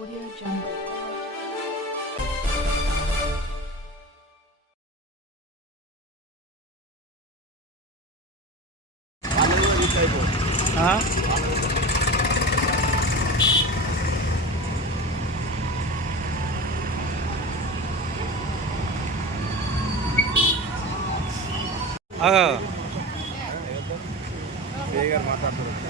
Audio Jungle. Huh? Ah. ಬೇಗ ಮಾತಾಡ್ತಾರೆ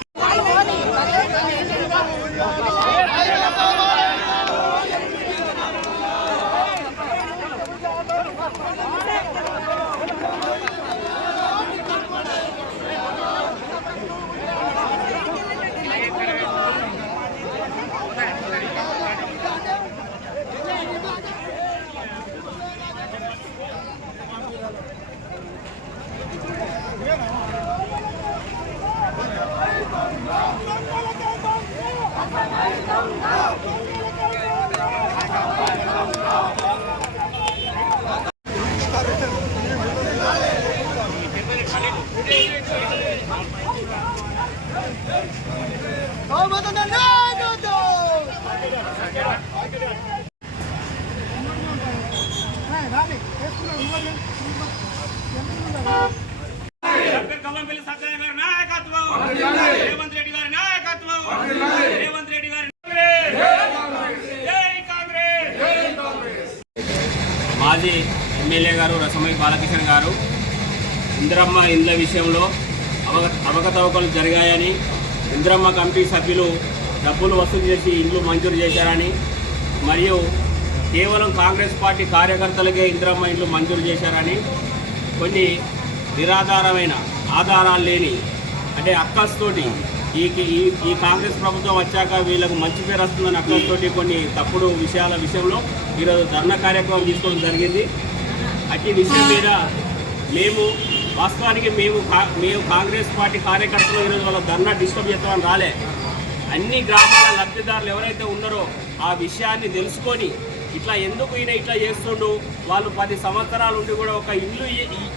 కల్లంపల్లి సత్యనారాయణ గారి నాయకత్వం రేవంత్ రెడ్డి గారి నాయకత్వం రేవంత్ రెడ్డి గారి మాజీ ఎమ్మెల్యే గారు రసమై బాలకిషన్ గారు ఇందిరమ్మ ఇండ్ల విషయంలో అవగ అవకతవకలు జరిగాయని ఇందిరమ్మ కమిటీ సభ్యులు డబ్బులు వసూలు చేసి ఇండ్లు మంజూరు చేశారని మరియు కేవలం కాంగ్రెస్ పార్టీ కార్యకర్తలకే ఇందిరమ్మ ఇండ్లు మంజూరు చేశారని కొన్ని నిరాధారమైన ఆధారాలు లేని అంటే అక్కస్తోటి ఈ ఈ ఈ కాంగ్రెస్ ప్రభుత్వం వచ్చాక వీళ్ళకు మంచి పేరు వస్తుందని అక్కస్తోటి కొన్ని తప్పుడు విషయాల విషయంలో ఈరోజు ధర్నా కార్యక్రమం తీసుకోవడం జరిగింది. అట్టి విషయం మీద మేము వాస్తవానికి మేము కా- మేము కాంగ్రెస్ పార్టీ కార్యకర్తలు ఈరోజు వాళ్ళ ధర్నా డిస్టర్బ్ చేస్తామని రాలే. అన్ని గ్రామాల లబ్ధిదారులు ఎవరైతే ఉన్నారో ఆ విషయాన్ని తెలుసుకొని ఇట్లా ఎందుకు ఈయన ఇట్లా చేస్తుండు? వాళ్ళు పది సంవత్సరాలు ఉండి కూడా ఒక ఇల్లు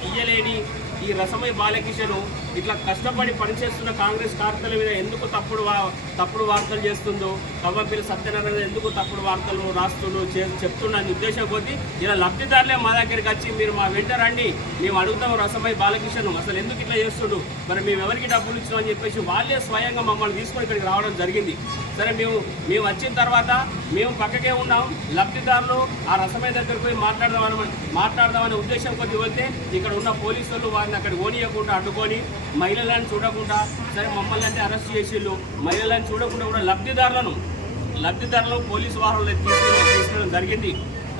ఇయ్యలేని ఈ రసమై బాలకిషను ఇట్లా కష్టపడి పనిచేస్తున్న కాంగ్రెస్ కార్తల మీద ఎందుకు తప్పుడు తప్పుడు వార్తలు చేస్తుందో కవ్వంపల్లి సత్యనారాయణ ఎందుకు తప్పుడు వార్తలు రాస్తుండో చే- చెప్తున్న ఉద్దేశం కొద్దీ ఇలా లబ్ధిదారులే మా దగ్గరికి వచ్చి మీరు మా వెంట రండి మేము అడుగుతాం రసమై బాలకిషన్ అసలు ఎందుకు ఇట్లా చేస్తుడు? మరి మేము ఎవరికి డబ్బులు ఇచ్చినాం? అని చెప్పేసి వాళ్ళే స్వయంగా మమ్మల్ని తీసుకొని ఇక్కడికి రావడం జరిగింది. సరే మేము మేము వచ్చిన తర్వాత మేము పక్కకే ఉన్నాం లబ్ధిదారులు ఆ రసమై దగ్గరికి పోయి మాట్లాడదామని మాట్లాడదామనే ఉద్దేశం కొద్ది వెళ్తే ఇక్కడ ఉన్న పోలీసులు వారిని అక్కడ ఓనియకుండా అడ్డుకొని మహిళలను చూడకుండా సరే మమ్మల్ని అంటే అరెస్ట్ చేసిళ్ళు. మహిళలను చూడకుండా కూడా లబ్ధిదారులను లబ్ధిదారులను పోలీసు వాహనంలో తీసుకెళ్ళడం జరిగింది.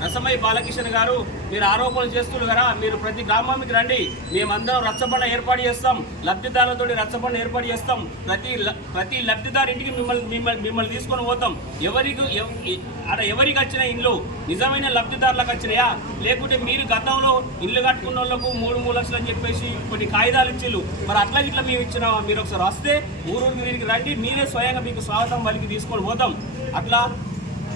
రసమై బాలకిషన్ గారు మీరు ఆరోపణలు చేస్తున్నారు కదా మీరు ప్రతి గ్రామానికి రండి. మేమందరం రచ్చబండ ఏర్పాటు చేస్తాం. లబ్ధిదారులతో రచ్చబండ ఏర్పాటు చేస్తాం. ప్రతి ప్రతి లబ్ధిదారు ఇంటికి మిమ్మల్ని మిమ్మల్ని మిమ్మల్ని తీసుకొని పోతాం. ఎవరికి అక్కడ ఎవరికి వచ్చిన ఇండ్లు నిజమైన లబ్ధిదారులకు వచ్చినాయా? లేకుంటే మీరు గతంలో ఇల్లు కట్టుకున్న వాళ్ళకు మూడు మూడు లక్షలు అని చెప్పేసి కొన్ని కాగితాలు ఇచ్చిళ్ళు. మరి అట్లా ఇట్లా మేము ఇచ్చిన మీరు ఒకసారి వస్తే ఊరూరికి వీరికి రండి. మీరే స్వయంగా మీకు స్వాగతం వారికి తీసుకొని పోతాం. అట్లా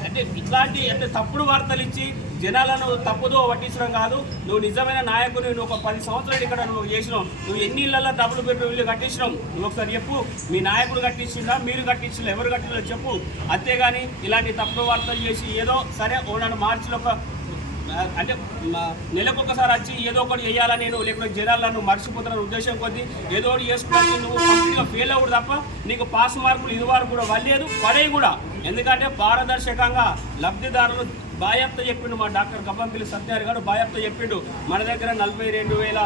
అంటే ఇట్లాంటి అంటే తప్పుడు వార్తలు ఇచ్చి జనాలను తప్పుదో పట్టించడం కాదు. నువ్వు నిజమైన నాయకుని నువ్వు ఒక పది సంవత్సరాలు ఇక్కడ నువ్వు చేసినావు. నువ్వు ఎన్ని ఇళ్ళల్లో డబుల్ పెట్టి ఇల్లు కట్టించినావు? నువ్వు ఒకసారి చెప్పు. మీ నాయకుడు కట్టించిందా మీరు కట్టించిన ఎవరు కట్టిందో చెప్పు. అంతేగాని ఇలాంటి తప్పుడు వార్తలు చేసి ఏదో సరే ఓనాడు మార్చిలో ఒక అంటే నెలకు నెలకొకసారి వచ్చి ఏదో ఒకటి చేయాలా నేను లేకుంటే జనాలను మర్చిపోతున్న ఉద్దేశం కొద్దీ ఏదో ఒకటి చేసుకుంటే నువ్వు కంప్లీట్గా ఫెయిల్ అవ్వడు తప్ప నీకు పాస్ మార్కులు ఇదివరకు కూడా వల్లేదు పడేవి కూడా. ఎందుకంటే పారదర్శకంగా లబ్ధిదారులు బాయాప్త చెప్పిండు మా డాక్టర్ కబ్బంపల్లి సత్యారు గారు బాయాప్త చెప్పిండు. మన దగ్గర నలభై రెండు వేల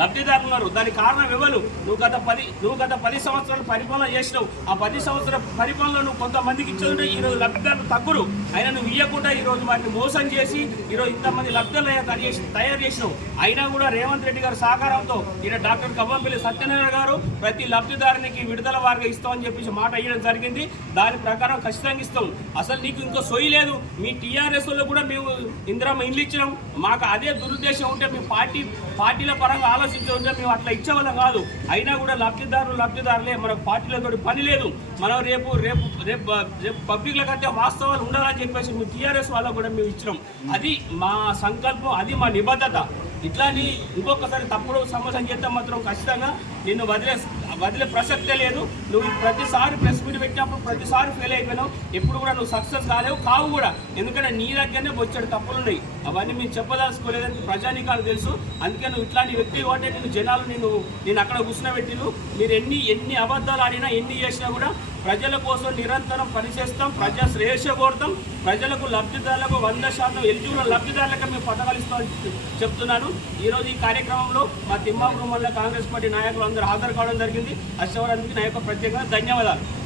లబ్ధిదారులు ఉన్నారు. దానికి కారణం ఎవరు? నువ్వు గత పది నువ్వు గత పది సంవత్సరాలు పరిపాలన చేసినావు. ఆ పది సంవత్సరాల పరిపాలన నువ్వు కొంతమందికి ఇచ్చేది ఈ రోజు లబ్ధిదారులు తగ్గురు. అయినా నువ్వు ఇవ్వకుండా ఈరోజు వాటిని మోసం చేసి ఈరోజు ఇంతమంది లబ్ధిదారులు తయారు చేసి తయారు చేసినావు. అయినా కూడా రేవంత్ రెడ్డి గారి సహకారంతో ఈయన డాక్టర్ కవ్వంపల్లి సత్యనారాయణ గారు ప్రతి లబ్ధిదారునికి విడుదల వారిగా ఇస్తామని చెప్పేసి మాట ఇవ్వడం జరిగింది. దాని ప్రకారం ఖచ్చితంగా ఇస్తాం. అసలు నీకు ఇంకో సొయ్యి లేదు. మీ టీఆర్ఎస్లో కూడా మేము ఇందిరమ్మ ఇండ్లు ఇచ్చినాం. మాకు అదే దురుద్దేశం ఉంటే మీ పార్టీ పార్టీల పరంగా ఆలోచించి ఉంటే మేము అట్లా ఇచ్చేవాళ్ళం కాదు. అయినా కూడా లబ్ధిదారులు లబ్ధిదారులే మన పార్టీలతో పని లేదు. మనం రేపు రేపు రేపు రేపు పబ్లిక్ల కంటే వాస్తవాలు ఉండాలని చెప్పేసి మేము టీఆర్ఎస్ వాళ్ళకు కూడా మేము ఇచ్చినాం. అది మా సంకల్పం అది మా నిబద్ధత. ఇట్లాంటి ఇంకొకసారి తప్పుడు సమస్య చేస్తే మాత్రం ఖచ్చితంగా నిన్ను వదిలేస్తాను వదిలే ప్రసక్తే లేదు. నువ్వు ప్రతిసారి ప్రెస్ మీట్ పెట్టినప్పుడు ప్రతిసారి ఫెయిల్ అయిపోయినావు. ఎప్పుడు కూడా నువ్వు సక్సెస్ కాలేవు కావు కూడా. ఎందుకంటే నీ దగ్గరనే బొచ్చడు తప్పులు ఉన్నాయి అవన్నీ మేము చెప్పదలుచుకోలేదని ప్రజానీకాలు తెలుసు. అందుకే నువ్వు ఇట్లాంటి వ్యక్తి కాబట్టి నేను జనాలు నేను నేను అక్కడ కూర్చున్నబెట్టిను మీరు ఎన్ని ఎన్ని అబద్ధాలు ఆడినా ఎన్ని చేసినా కూడా ప్రజల కోసం నిరంతరం పనిచేస్తాం. ప్రజా శ్రేయస్సు కోరుతాం. ప్రజలకు లబ్ధిదారులకు వంద శాతం ఎలిజిబుల్ లబ్ధిదారులకు మేము పథకాలు ఇస్తామని చెప్తున్నాను. ఈరోజు ఈ కార్యక్రమంలో మా తిమ్మాపురం మండల కాంగ్రెస్ పార్టీ నాయకులు అందరూ హాజరు కావడం జరిగింది. అశ్వరానికి నా యొక్క ప్రత్యేకంగా ధన్యవాదాలు.